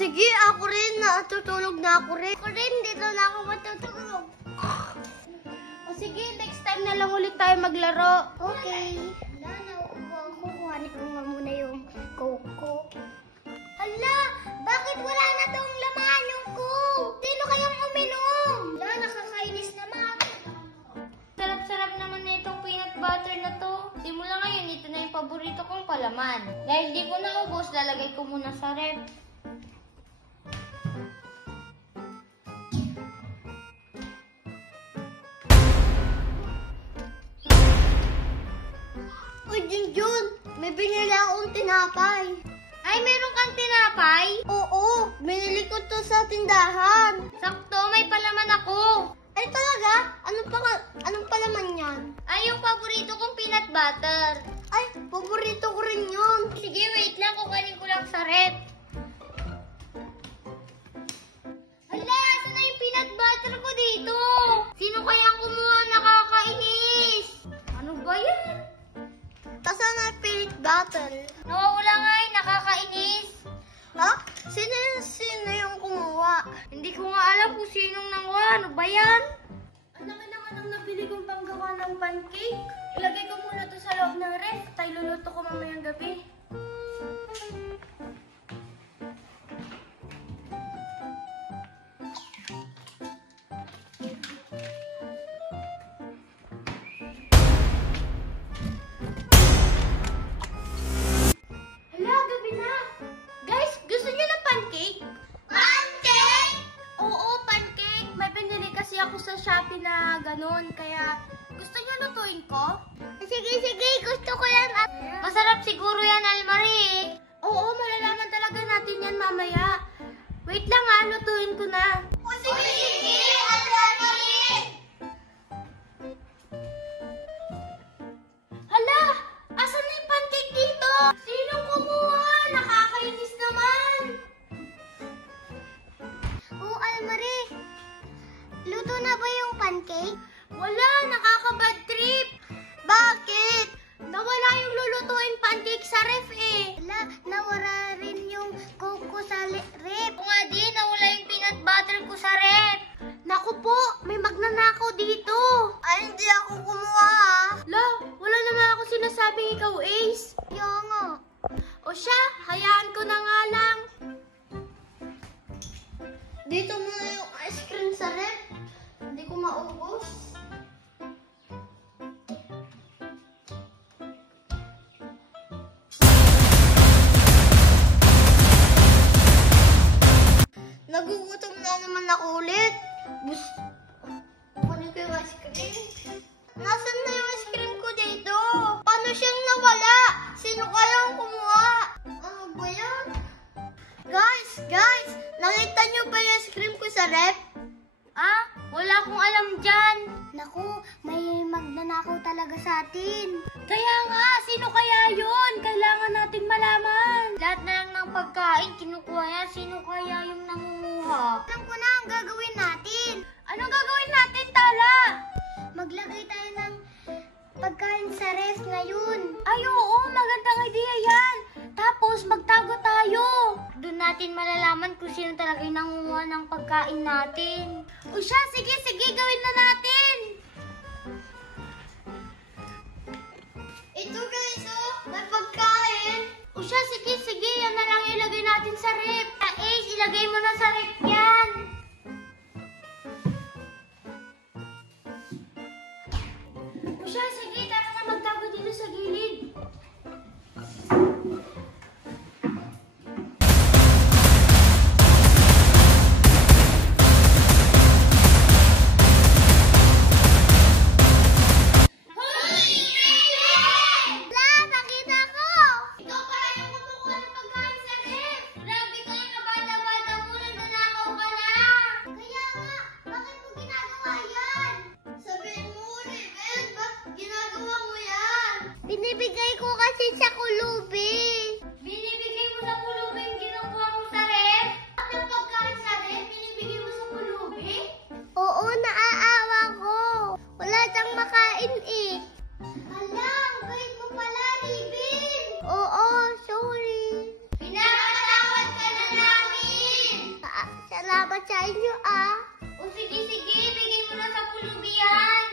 Sige, ako rin. Natutulog na ako rin. Ako rin, dito na ako matutulog. O sige, next time na lang ulit tayo maglaro. Okay. Hala, nauubo ako. Kuhanin ko nga muna yung Coke. Hala, bakit wala na tong laman yung Coke? Sino kayang uminom? Hala, nakakainis naman. Sarap-sarap naman na itong peanut butter na to. Simula ngayon, ito na yung paborito kong palaman. Dahil di ko naubos, lalagay ko muna sa ref. Uy, Junjun, may binili akong tinapay. Ay, meron kang tinapay? Oo, binili ko to sa tindahan. Sakto, may palaman ako. Ay, talaga? Anong palaman yan? Ay, yung paborito kong peanut butter. Ay, paborito ko rin yun. Sige, wait lang. Kukunin ko lang sa ref. Hala, saan na yung peanut butter ko dito? Sino kaya kumuha? Nakakainis. Ano ba yan? Tasaan na yung peanut butter? Nawawala nga eh. Nakakainis. Ha? Sino yung kumuha? Hindi ko nga alam kung sinong nanguha. Ano ba yan? Ang laki naman ang nabili kong panggawa ng pancake. Ilagay ko muna to sa loob ng ref. Tayo luluto ko mamayang gabi. Hala, gabi na. Guys, gusto niyo ng pancake? Pancake! Oo, pancake. May binili kasi ako sa Shopee na ganun. Kaya, gusto niyo lutuin ko? Sige, gusto ko yan. Masarap siguro yan, Almarie. Oo, malalaman talaga natin yan mamaya. Wait lang ha, lutuin ko na. Sige, Hala! Asan na yung pancake dito? Sinong kumuha? Nakakainis naman. Oo, Almarie. Luto na ba yung pancake? Wala, nakaka-bad trip. Bakit? Nawala yung lulutuin pancake sa ref eh. Wala, nawala rin yung Coke ko sa rep. Oo nga din, nawala yung peanut butter ko sa ref. Naku po, may magnanakaw dito. Ay, hindi ako kumuha. La, wala naman ako sinasabing ikaw, Ace. Kaya nga. O siya, hayaan ko na nga lang. Dito muna yung ice cream sa rep. Hindi ko maubos. Nagugutom na naman ako ulit. Kunin ko yung ice cream. Nasaan na yung ice cream ko dito? Paano siyang nawala? Sino kayang kumuha? Ano ba yan? Guys! Nakita niyo ba yung ice cream ko sa rep? Ah, wala akong alam dyan. Naku, may magnanakaw talaga sa atin. Kaya nga, sino kaya yun? Kailangan nating malaman. Lahat na lang ng pagkain, kinukuha yan. Sino kaya yung nangunguha? Alam ko na ang gagawin natin. Anong gagawin natin, Tala? Maglagay tayo ng pagkain sa ref ngayon. Ay, oo, magandang idea yan. Tapos, magtago tayo. Doon natin malalaman kung sino talaga yung nangunguha ng pagkain natin. O siya, sige, gawin na natin. Ito guys, oh, may pagkain. O siya, sige, yan na lang ilagay natin sa ref. Ace, ilagay mo na sa ref yan. O siya, sige, tara na magtago dito sa gilid. La, nakita ko. Ikaw pala yung kumukuha ng pagkain sa ref. Grabe ka, kabata-bata mo, nagnanakaw ka na. Kaya nga, bakit mo ginagawa yan? Sabihin mo, Rebel, ba't ginagawa mo yan? Binili salamat sa inyo ah. O sige, sige, bigay mo na sa pulubi yan.